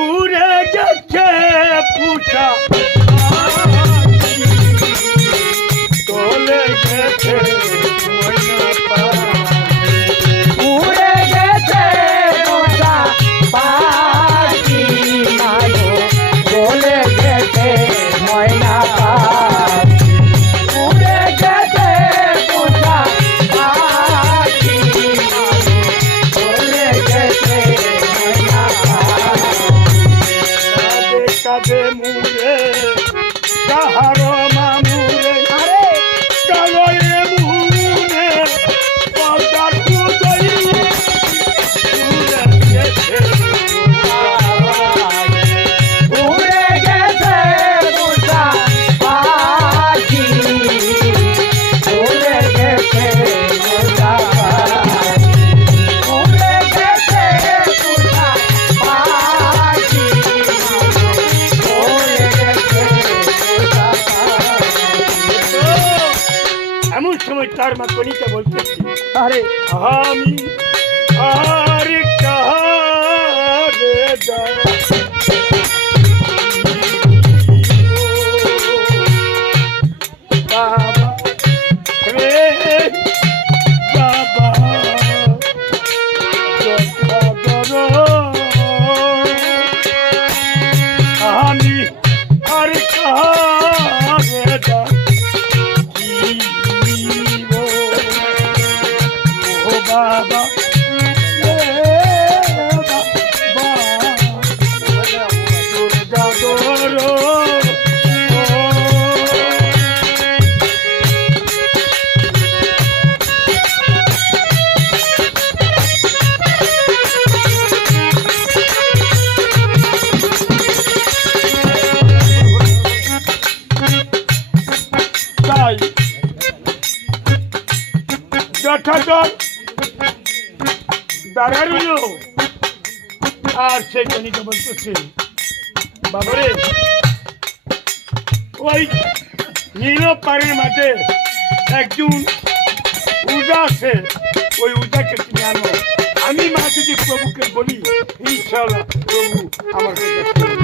উড়ে গেছে পুষা চলে গেছে ময়না পাখি। উড়ে গেছে পোষা পাখি মাগো চলে গেছে ময়না পাখি। উড়ে গেছে পোষা পাখি মাগো চলে গেছে ময়না পাখি। কাঁদে মুরে কাহার মামুরে আরে কালয়ে মুরে পদার পুজই উড়ে গেছে উড়ে গেছে পোষা পাখি চলে গেছে ময়না পাখি। উড়ে গেছে পোষা পাখি চলে গেছে ময়না পাখি। এমন সময় তার মা কণিকা বলতেছি আরে আমি আর কাহারে বাবা রে বাবা আমি আর কাহারে ও বাবা তাই যথাযথ দাঁড়া রইল আর সেই কণিকা বলতেছে বাবারে ওই নীল পাড়ের মাঝে একজন উজা আছে ওই উজাকে তুমি আনো আমি মা যদি প্রভুকে বলি ইনশাআল্লাহ প্রভু আমার কাছে